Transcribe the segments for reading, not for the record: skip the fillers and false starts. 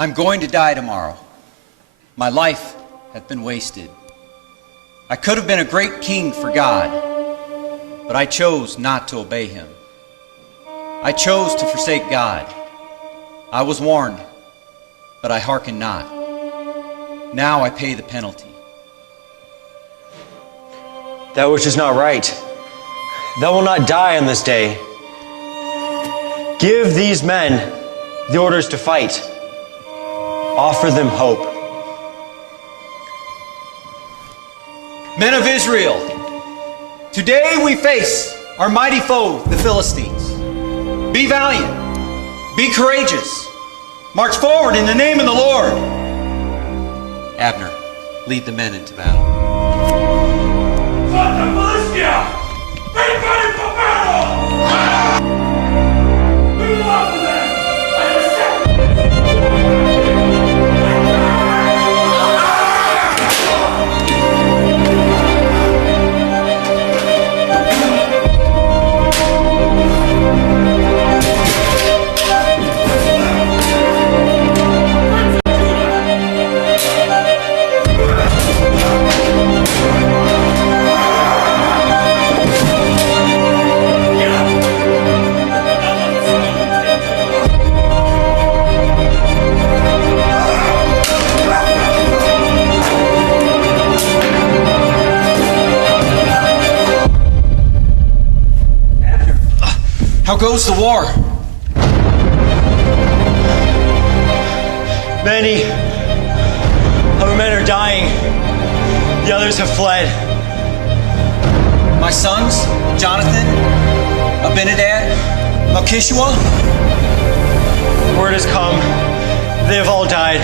I'm going to die tomorrow. My life hath been wasted. I could have been a great king for God, but I chose not to obey him. I chose to forsake God. I was warned, but I hearkened not. Now I pay the penalty. That which is not right. Thou wilt not die on this day. Give these men the orders to fight. Offer them hope. Men of Israel, today we face our mighty foe, the Philistines. Be valiant, be courageous, march forward in the name of the Lord. Abner, lead the men into battle. Sons of Philistia, be ready for battle! We love them! How goes the war? Many of our men are dying. The others have fled. My sons, Jonathan, Abinadab, Malchishua? Word has come. They have all died.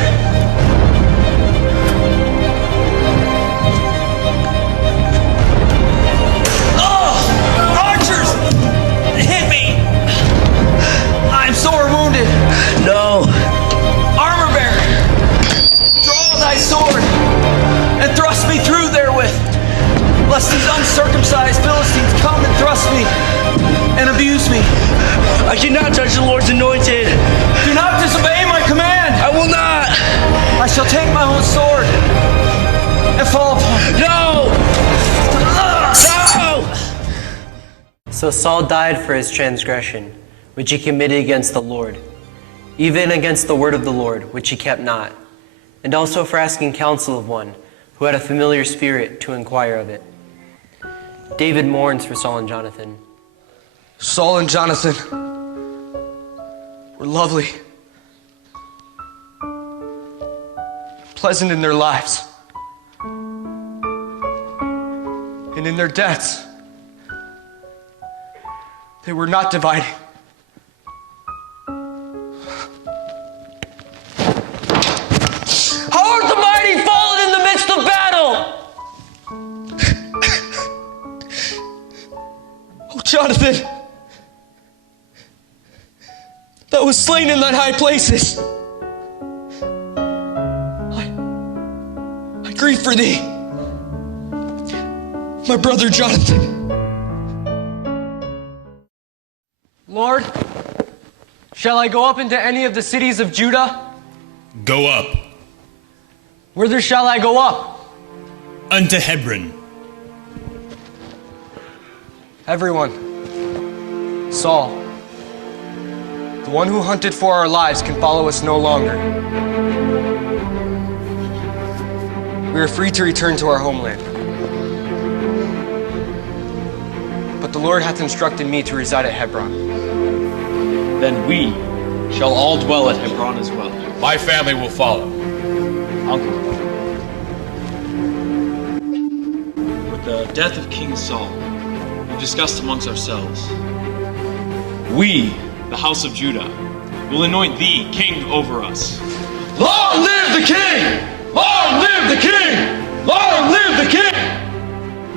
I'm sore wounded. No. Armor bearer, draw thy sword and thrust me through therewith, lest these uncircumcised Philistines come and thrust me and abuse me. I cannot touch the Lord's anointed. Do not disobey my command. I will not. I shall take my own sword and fall upon you. No. No. So Saul died for his transgression, which he committed against the Lord, even against the word of the Lord, which he kept not, and also for asking counsel of one who had a familiar spirit to inquire of it. David mourns for Saul and Jonathan. Saul and Jonathan were lovely, pleasant in their lives, and in their deaths, they were not dividing. How art the mighty fallen in the midst of battle? Oh, Jonathan, that was slain in thine high places. I grieve for thee, my brother Jonathan. Lord, shall I go up into any of the cities of Judah? Go up. Whither shall I go up? Unto Hebron. Everyone, Saul, the one who hunted for our lives, can follow us no longer. We are free to return to our homeland. But the Lord hath instructed me to reside at Hebron. Then we shall all dwell at Hebron as well. My family will follow. Uncle, with the death of King Saul, we discussed amongst ourselves. We, the house of Judah, will anoint thee king over us. Long live the king! Long live the king! Long live the king!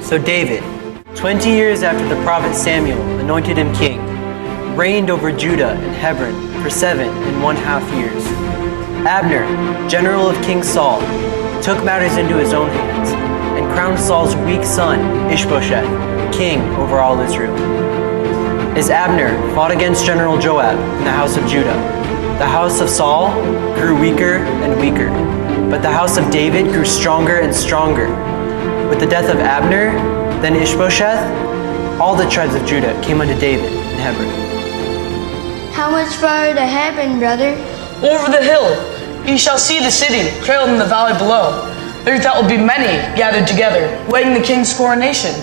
So David, 20 years after the prophet Samuel anointed him king, reigned over Judah and Hebron for 7½ years. Abner, general of King Saul, took matters into his own hands and crowned Saul's weak son, Ishbosheth, king over all Israel. As Abner fought against General Joab in the house of Judah, the house of Saul grew weaker and weaker, but the house of David grew stronger and stronger. With the death of Abner, then Ishbosheth, all the tribes of Judah came unto David in Hebron. How much farther to Hebron, brother? Over the hill, you shall see the city trailed in the valley below. There that will be many gathered together, waiting the king's coronation.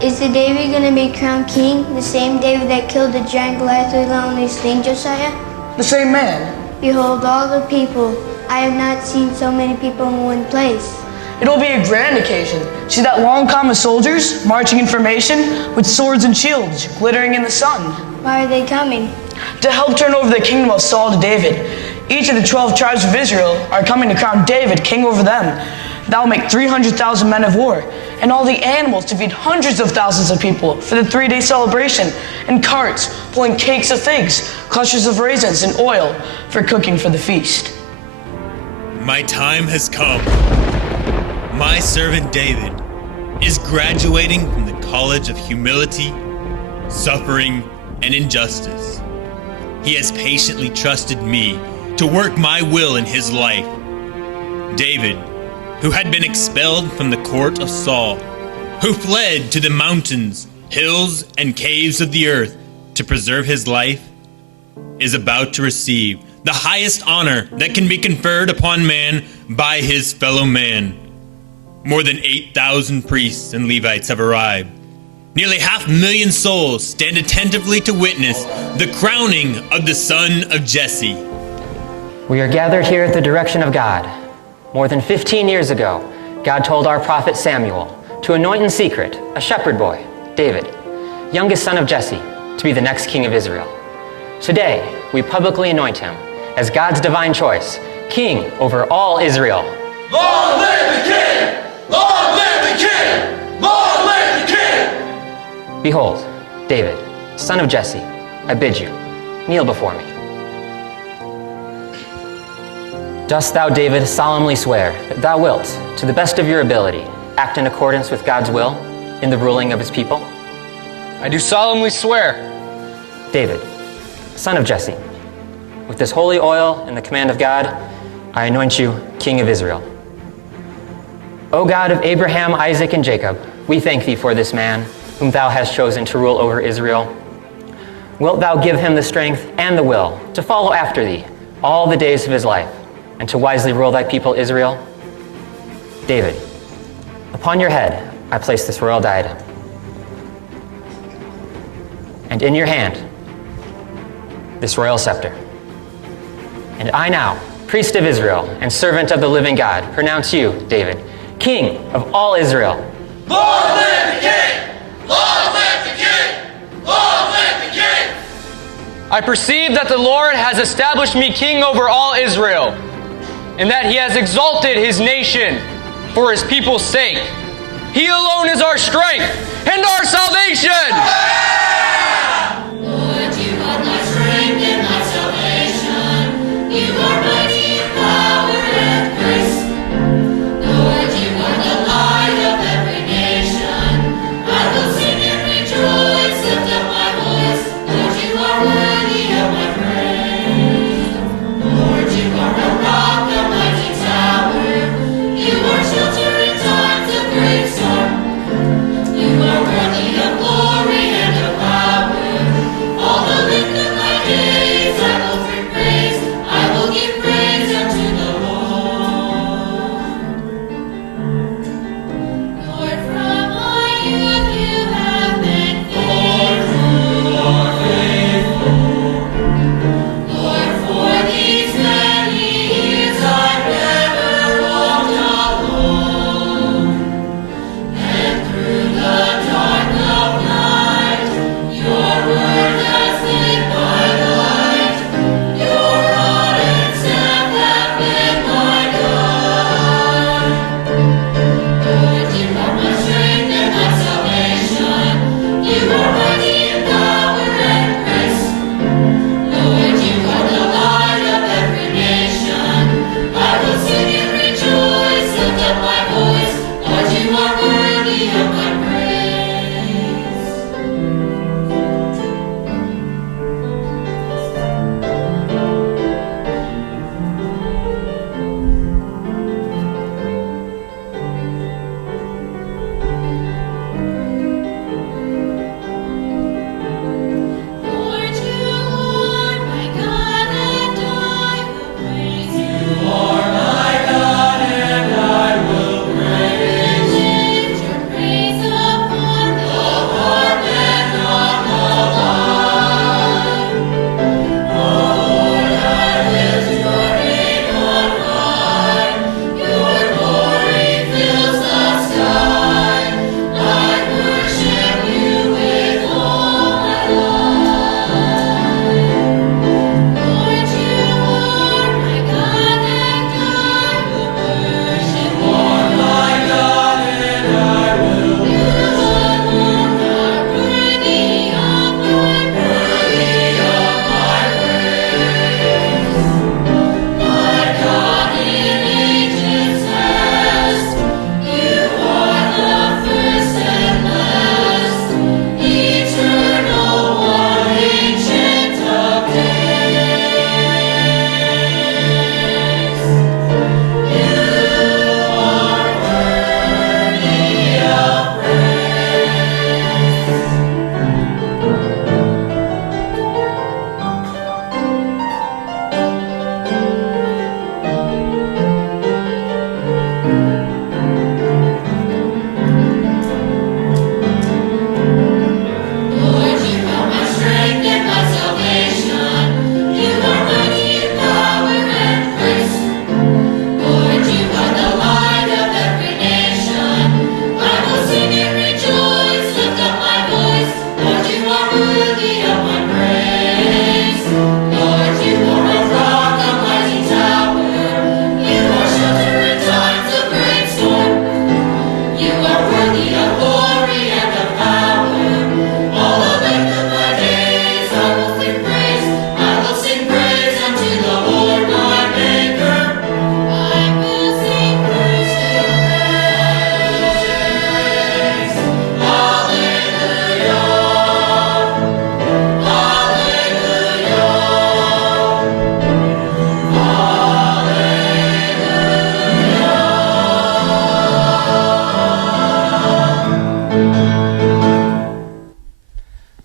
Is the David going to be crowned king, the same David that killed the giant Goliath with only sling, Josiah? The same man. Behold all the people. I have not seen so many people in one place. It will be a grand occasion. See that long column of soldiers marching in formation with swords and shields glittering in the sun. Why are they coming? To help turn over the kingdom of Saul to David. Each of the 12 tribes of Israel are coming to crown David king over them. That will make 300,000 men of war, and all the animals to feed hundreds of thousands of people for the 3-day celebration, and carts pulling cakes of figs, clusters of raisins, and oil for cooking for the feast. My time has come. My servant David is graduating from the College of Humility, Suffering, and Injustice. He has patiently trusted me to work my will in his life. David, who had been expelled from the court of Saul, who fled to the mountains, hills, and caves of the earth to preserve his life, is about to receive the highest honor that can be conferred upon man by his fellow man. More than 8,000 priests and Levites have arrived. Nearly 500,000 souls stand attentively to witness the crowning of the son of Jesse. We are gathered here at the direction of God. More than 15 years ago, God told our prophet Samuel to anoint in secret a shepherd boy, David, youngest son of Jesse, to be the next king of Israel. Today, we publicly anoint him as God's divine choice, king over all Israel. Long live the king! Long live the king! Long live the king! Behold, David, son of Jesse, I bid you, kneel before me. Dost thou, David, solemnly swear that thou wilt, to the best of your ability, act in accordance with God's will in the ruling of his people? I do solemnly swear. David, son of Jesse, with this holy oil and the command of God, I anoint you king of Israel. O God of Abraham, Isaac, and Jacob, we thank thee for this man whom thou hast chosen to rule over Israel. Wilt thou give him the strength and the will to follow after thee all the days of his life, and to wisely rule thy people Israel? David, upon your head I place this royal diadem, and in your hand this royal scepter. And I now, priest of Israel and servant of the living God, pronounce you, David, king of all Israel. Long live the king! Long live the king! Long live the king! I perceive that the Lord has established me king over all Israel, and that he has exalted his nation for his people's sake. He alone is our strength and our salvation! Lord, you are my strength and my salvation. You are mighty in power and grace. Lord, you are the light of every nation. I will sing and rejoice, lift up my voice. Lord, you are worthy of my praise. Lord, you are a rock, a mighty tower. You are shelter in times of great storm. You are worthy of glory.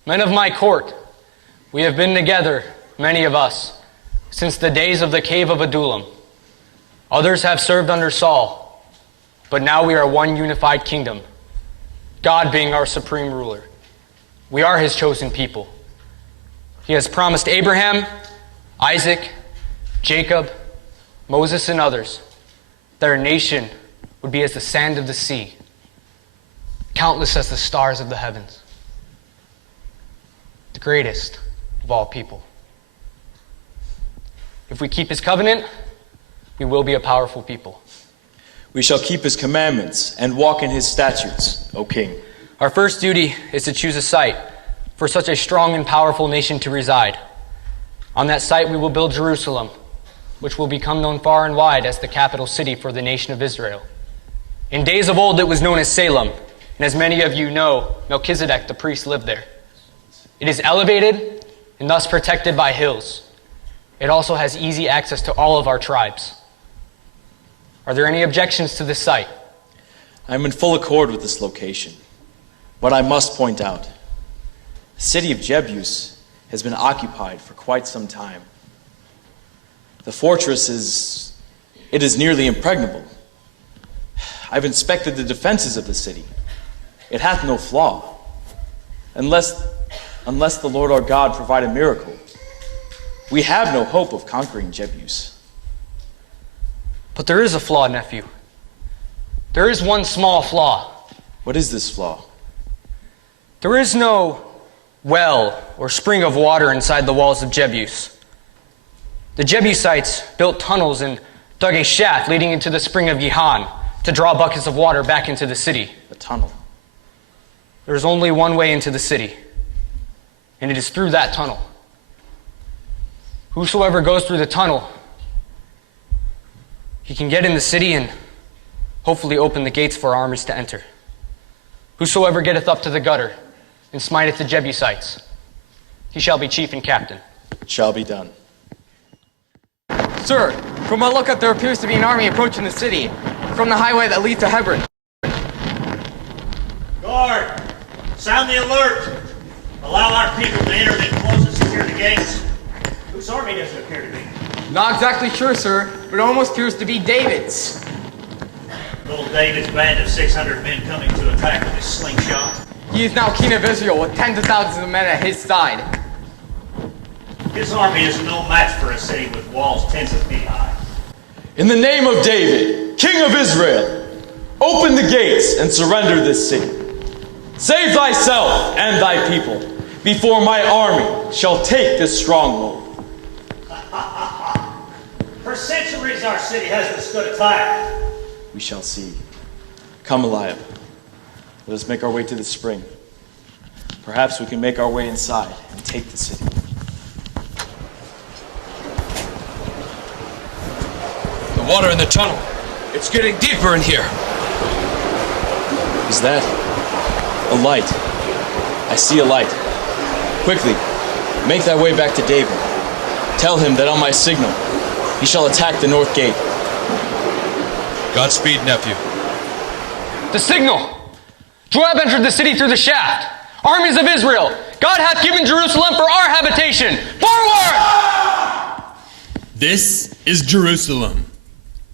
Men of my court, we have been together, many of us, since the days of the cave of Adullam. Others have served under Saul, but now we are one unified kingdom, God being our supreme ruler. We are his chosen people. He has promised Abraham, Isaac, Jacob, Moses, and others that our nation would be as the sand of the sea, countless as the stars of the heavens, the greatest of all people. If we keep his covenant, we will be a powerful people. We shall keep his commandments and walk in his statutes, O king. Our first duty is to choose a site for such a strong and powerful nation to reside. On that site we will build Jerusalem, which will become known far and wide as the capital city for the nation of Israel. In days of old it was known as Salem, and as many of you know, Melchizedek the priest lived there. It is elevated and thus protected by hills. It also has easy access to all of our tribes. Are there any objections to this site? I am in full accord with this location. But I must point out, the city of Jebus has been occupied for quite some time. The fortress is nearly impregnable. I've inspected the defenses of the city. It hath no flaw, unless the Lord our God provide a miracle. We have no hope of conquering Jebus. But there is a flaw, nephew. There is one small flaw. What is this flaw? There is no well or spring of water inside the walls of Jebus. The Jebusites built tunnels and dug a shaft leading into the spring of Gihon to draw buckets of water back into the city. A tunnel. There is only one way into the city, and it is through that tunnel. Whosoever goes through the tunnel, he can get in the city and hopefully open the gates for our armies to enter. Whosoever getteth up to the gutter and smiteth the Jebusites, he shall be chief and captain. It shall be done. Sir, from my lookout there appears to be an army approaching the city from the highway that leads to Hebron. Guard, sound the alert. Allow our people to enter, then close and secure the gates. Whose army does it appear to be? Not exactly sure, sir, but it almost appears to be David's. Little David's band of 600 men coming to attack with his slingshot. He is now king of Israel with tens of thousands of men at his side. His army is no match for a city with walls tens of feet high. In the name of David, king of Israel, open the gates and surrender this city. Save thyself and thy people before my army shall take this stronghold. For centuries our city has withstood attack. We shall see. Come, Eliab. Let us make our way to the spring. Perhaps we can make our way inside and take the city. The water in the tunnel. It's getting deeper in here. Is that a light? I see a light. Quickly, make thy way back to David. Tell him that on my signal, he shall attack the north gate. Godspeed, nephew. The signal! Joab entered the city through the shaft. Armies of Israel, God hath given Jerusalem for our habitation. Forward! This is Jerusalem.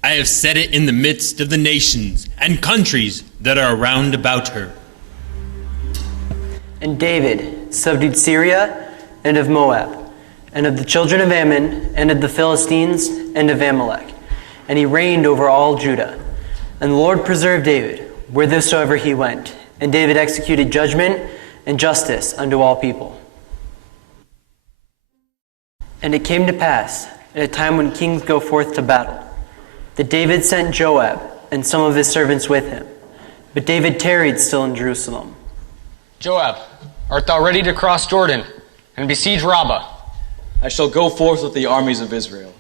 I have set it in the midst of the nations and countries that are round about her. And David subdued Syria and of Moab, and of the children of Ammon, and of the Philistines, and of Amalek. And he reigned over all Judah. And the Lord preserved David whithersoever he went. And David executed judgment and justice unto all people. And it came to pass, at a time when kings go forth to battle, that David sent Joab and some of his servants with him. But David tarried still in Jerusalem. Joab, art thou ready to cross Jordan and besiege Rabbah? I shall go forth with the armies of Israel,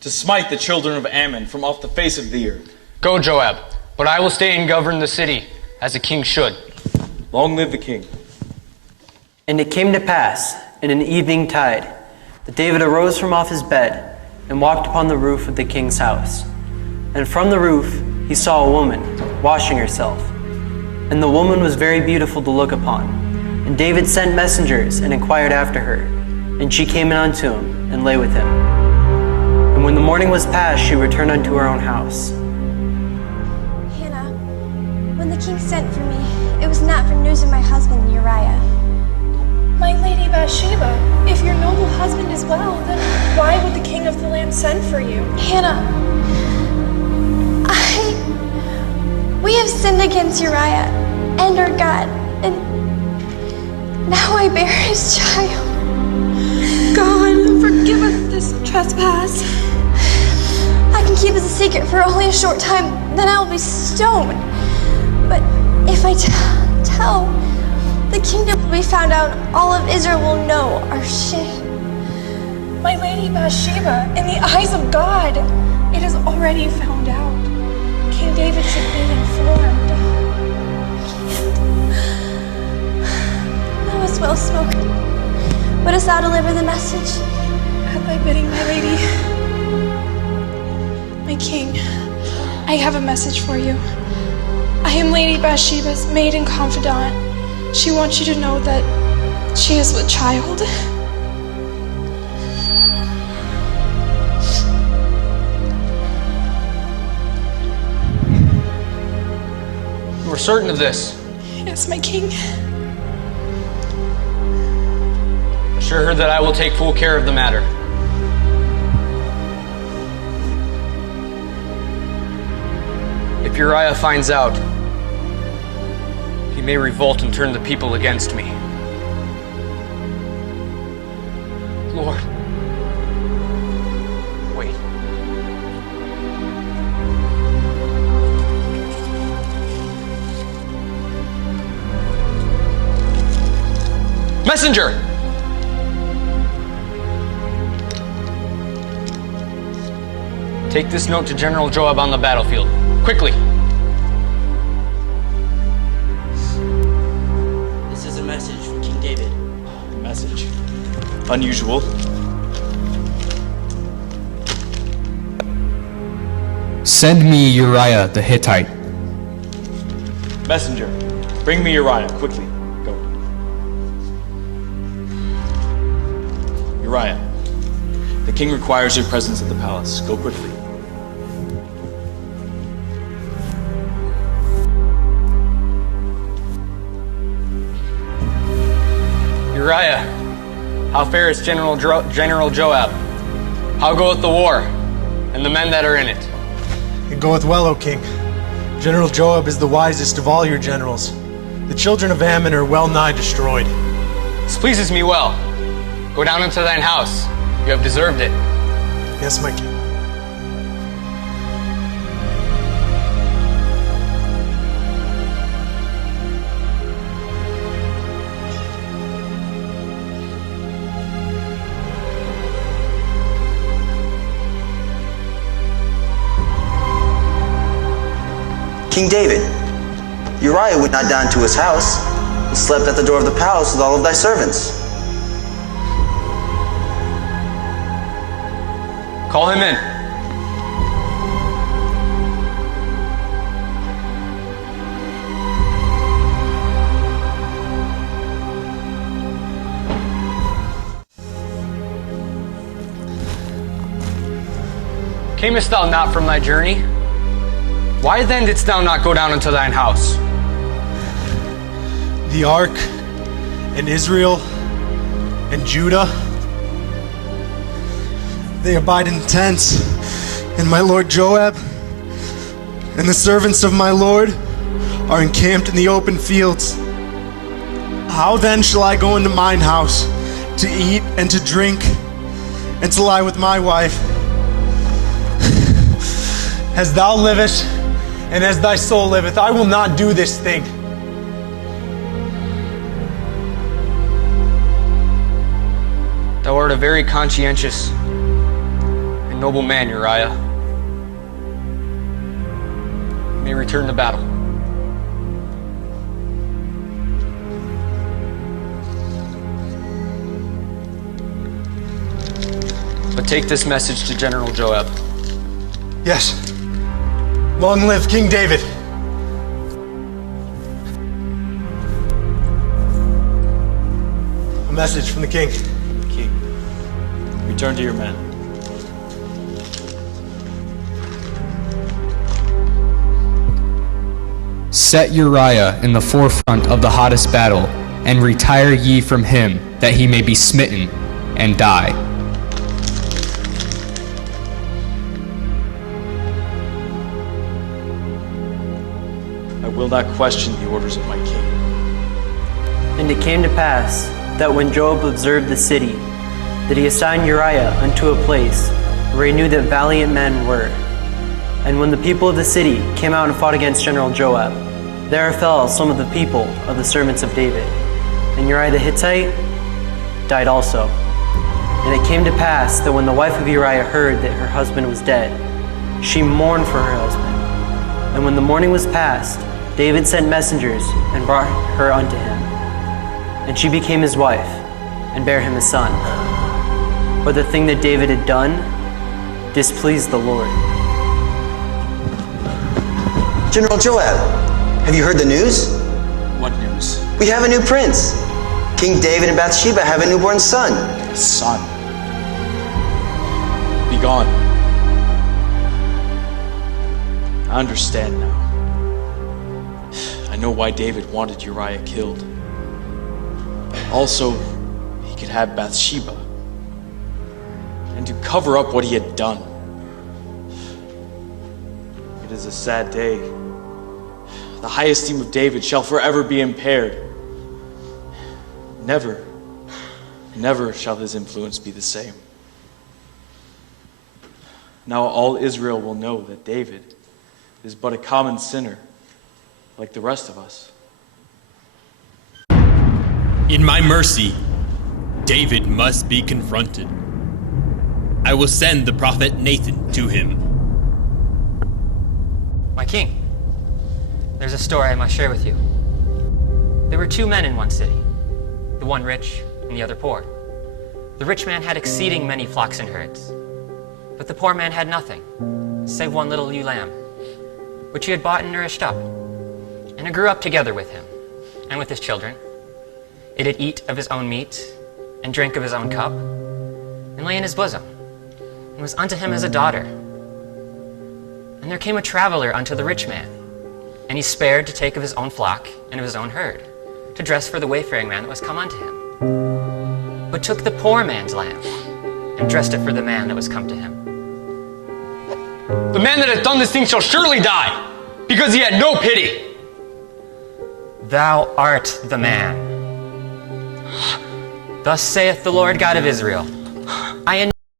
to smite the children of Ammon from off the face of the earth. Go, Joab, but I will stay and govern the city, as a king should. Long live the king. And it came to pass, in an evening tide, that David arose from off his bed, and walked upon the roof of the king's house. And from the roof he saw a woman washing herself. And the woman was very beautiful to look upon. And David sent messengers and inquired after her. And she came in unto him, and lay with him. And when the morning was past, she returned unto her own house. Hannah, when the king sent for me, it was not for news of my husband Uriah. My lady Bathsheba, if your noble husband is well, then why would the king of the land send for you? Hannah, we have sinned against Uriah and our God, and now I bear his child. God, forgive us this trespass. I can keep this a secret for only a short time, then I will be stoned. But if I tell, the kingdom will be found out, all of Israel will know our shame. My lady Bathsheba, in the eyes of God, it is already found out. King David should be informed. That was well spoken. Wouldst thou deliver the message? At thy bidding, my lady. My king, I have a message for you. I am Lady Bathsheba's maid and confidant. She wants you to know that she is with child. You are certain of this? Yes, my king. Assure her that I will take full care of the matter. If Uriah finds out, he may revolt and turn the people against me. Lord, wait. Messenger! Take this note to General Joab on the battlefield. Quickly! This is a message from King David. A message. Unusual. Send me Uriah the Hittite. Messenger, bring me Uriah, quickly. Go. Uriah, the king requires your presence at the palace. Go quickly. Uriah, how fares General Joab? How goeth the war, and the men that are in it? It goeth well, O king. General Joab is the wisest of all your generals. The children of Ammon are well nigh destroyed. This pleases me well. Go down into thine house. You have deserved it. Yes, my king. King David, Uriah went not down to his house, but slept at the door of the palace with all of thy servants. Call him in. Camest thou not from thy journey? Why then didst thou not go down into thine house? The ark, and Israel, and Judah, they abide in tents, and my lord Joab, and the servants of my lord are encamped in the open fields. How then shall I go into mine house to eat and to drink, and to lie with my wife? As thou livest, and as thy soul liveth, I will not do this thing. Thou art a very conscientious and noble man, Uriah. You may return to battle. But take this message to General Joab. Yes. Long live King David. message from the king. King, return to your men. Set Uriah in the forefront of the hottest battle, and retire ye from him, that he may be smitten and die. I will not question the orders of my king. And it came to pass that when Joab observed the city, that he assigned Uriah unto a place where he knew that valiant men were. And when the people of the city came out and fought against General Joab, there fell some of the people of the servants of David. And Uriah the Hittite died also. And it came to pass that when the wife of Uriah heard that her husband was dead, she mourned for her husband. And when the mourning was past, David sent messengers and brought her unto him. And she became his wife, and bare him a son. But the thing that David had done displeased the Lord. General Joab, have you heard the news? What news? We have a new prince. King David and Bathsheba have a newborn son. Son. Be gone. I understand now. I know why David wanted Uriah killed. Also, he could have Bathsheba. And to cover up what he had done. It is a sad day. The high esteem of David shall forever be impaired. Never, never shall his influence be the same. Now all Israel will know that David is but a common sinner, like the rest of us. In my mercy, David must be confronted. I will send the prophet Nathan to him. My king, there's a story I must share with you. There were two men in one city, the one rich and the other poor. The rich man had exceeding many flocks and herds, but the poor man had nothing, save one little ewe lamb, which he had bought and nourished up. And it grew up together with him, and with his children. It did eat of his own meat, and drink of his own cup, and lay in his bosom, and was unto him as a daughter. And there came a traveler unto the rich man, and he spared to take of his own flock and of his own herd, to dress for the wayfaring man that was come unto him, but took the poor man's lamb, and dressed it for the man that was come to him. The man that hath done this thing shall surely die, because he had no pity. Thou art the man. Thus saith the Lord God of Israel, I